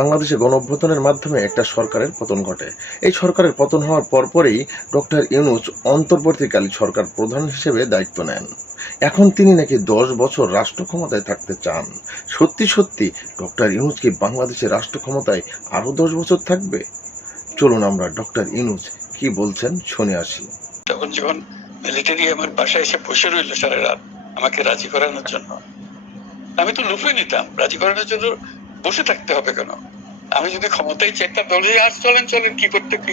বাংলাদেশে গণঅভ্যুত্থানের মাধ্যমে একটা সরকারের পতন ঘটে। এই সরকারের পতন হওয়ার পরপরই ডক্টর ইউনূস অন্তর্বর্তীকালীন সরকার প্রধান হিসেবে দায়িত্ব নেন। এখন তিনি নাকি 10 বছর রাষ্ট্র ক্ষমতায় থাকতে চান। সত্যি সত্যি ডক্টর ইউনূস কি বাংলাদেশের রাষ্ট্র ক্ষমতায় আরো 10 বছর থাকবে? চলুন আমরা ডক্টর ইউনূস কি বলছেন শুনে আসি। তখন যখন মিলিটারি আমার বাসায় এসে বসে রইল সারা রাত আমাকে রাজি করানোর জন্য, আমি তো লুফে নিতাম। রাজি করানোর জন্য বসে থাকতে হবে কেন? আমি যদি ক্ষমতায় চেকটা দলে আর চলেন চলেন, কি করতে কি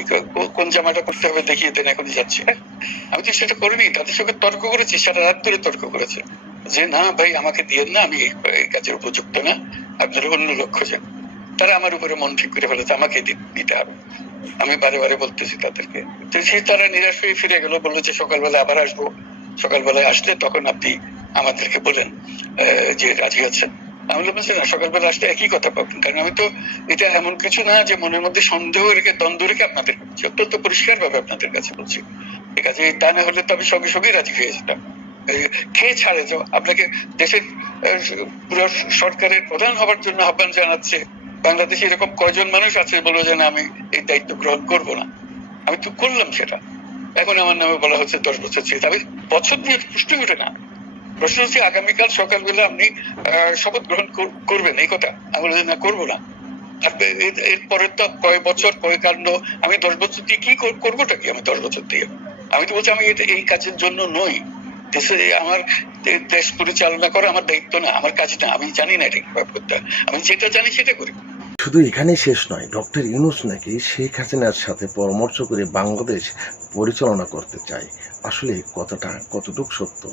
কোন জামাটা করতে হবে দেখিয়ে দেন, এখনই যাচ্ছে। আমি তো সেটা করিনি। তাদের সঙ্গে তর্ক করেছি, সারা রাত ধরে তর্ক করেছে যে না ভাই আমাকে দিয়েন না, আমি এই কাজের উপযুক্ত না, আপনারা অন্য লোক খোঁজেন। তারা আমার উপরে মন ঠিক করে ফেলেছে আমাকে দিতে হবে। আমি বারে বারে বলতেছি তাদেরকে, তো সেই তারা নিরাশ হয়ে ফিরে গেল, বললো যে সকালবেলা আবার আসবো, সকালবেলায় আসলে তখন আপনি আমাদেরকে বলেন যে রাজি আছেন। আমি বলছি না, সকালবেলা আসলে একই কথা পাবেন, কারণ আমি তো এটা এমন কিছু না যে মনের মধ্যে সন্দেহ রেখে দ্বন্দ্ব রেখে আপনাদের বলছি, অত্যন্ত পরিষ্কার ভাবে আপনাদের কাছে বলছি। ঠিক আছে, তা না হলে তো আমি সঙ্গে সঙ্গে রাজি হয়ে যেতাম। খেয়ে ছাড়ে যে আপনাকে দেশের পুরো সরকারের প্রধান হবার জন্য আহ্বান জানাচ্ছে, বাংলাদেশে এরকম কয়জন মানুষ আছে বলো যে না আমি এই দায়িত্ব গ্রহণ করবো না। আমি তো করলাম সেটা। এখন আমার নামে বলা হচ্ছে 10 বছর চেয়ে, আমি বছর দিয়ে প্রশ্নই ওঠে না। প্রশ্ন হচ্ছে আগামীকাল সকালবেলা আপনি শপথ গ্রহণ করবেন, এই কথা। আমি বলি না, করবো না। এরপরে তো কয় বছর কয় কাণ্ড। আমি 10 বছর দিয়ে কি করবোটা কি? আমি 10 বছর দিয়ে আমি তো বলছি আমি এই কাজের জন্য নই। দেশে আমার দেশ পরিচালনা করা আমার দায়িত্ব না, আমার কাজ না। আমি জানি না এটা কিভাবে করতে হয়, আমি যেটা জানি সেটা করি। শুধু এখানেই শেষ নয়, ডক্টর ইউনূস নাকি শেখ হাসিনার সাথে পরামর্শ করে বাংলাদেশ পরিচালনা করতে চায়। আসলে কথাটা কতটুকু সত্য?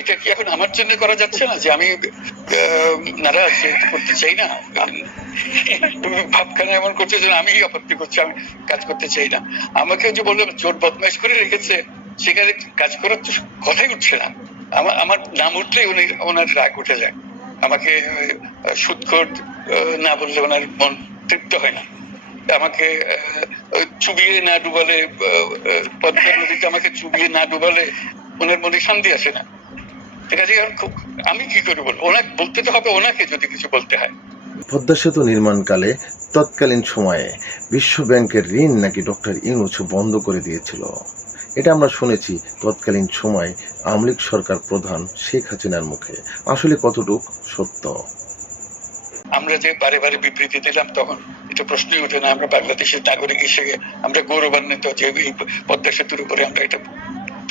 এটা কি এখন আমার জন্য করা যাচ্ছে না যে আমি নারাজ করতে চাই না? ভাবখানা এমন করছে যে আমি আপত্তি করছি, আমি কাজ করতে চাই না। আমাকে যে বললাম চোর বদমাইশ করে রেখেছে, সেখানে কাজ করার তো কথাই উঠছে না। আমার নাম উঠলেই ওনার রাগ উঠে যায়। আমাকে সুদখোর না বললে ওনার মন তৃপ্ত হয় না। আমাকে চুবিয়ে না ডুবালে, পদ্মা নদীতে আমাকে চুবিয়ে না ডুবালে ওনার মনে শান্তি আসে না। ঠিক আছে, আমি কি করে বলবো? ওনাকে বলতে তো হবে, ওনাকে যদি কিছু বলতে হয়। পদ্মা সেতু নির্মাণকালে তৎকালীন সময়ে বিশ্ব ব্যাংকের ঋণ নাকি ডক্টর ইউনূস বন্ধ করে দিয়েছিল। এটা আমরা শুনেছি তৎকালীন সময় আওয়ামী লীগ সরকার প্রধান শেখ হাসিনার মুখে। আসলে কতটুক সত্য? আমরা যে বারে বারে বিবৃতি দিলাম তখন এটা প্রশ্নই ওঠে না। আমরা বাংলাদেশের নাগরিক হিসেবে আমরা গৌরবান্বিত যে এই পদ্মা সেতুর উপরে আমরা এটা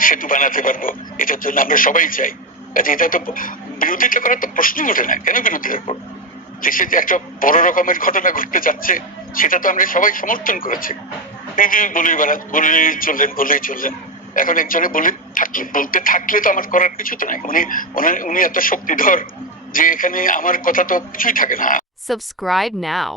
সেতু বানাতে পারবো, এটার জন্য আমরা সবাই চাই। এটা তো বিরোধিতা করার তো প্রশ্নই ওঠে না। কেন বিরোধিতা করবো? দেশে যে একটা বড় রকমের ঘটনা ঘটতে যাচ্ছে, সেটা তো আমরা সবাই সমর্থন করেছি। বলেই চললেন। এখন একজনে বলতে থাকলে তো আমার করার কিছু তো নাই। উনি এত শক্তিধর যে এখানে আমার কথা তো কিছুই থাকে না। Subscribe now.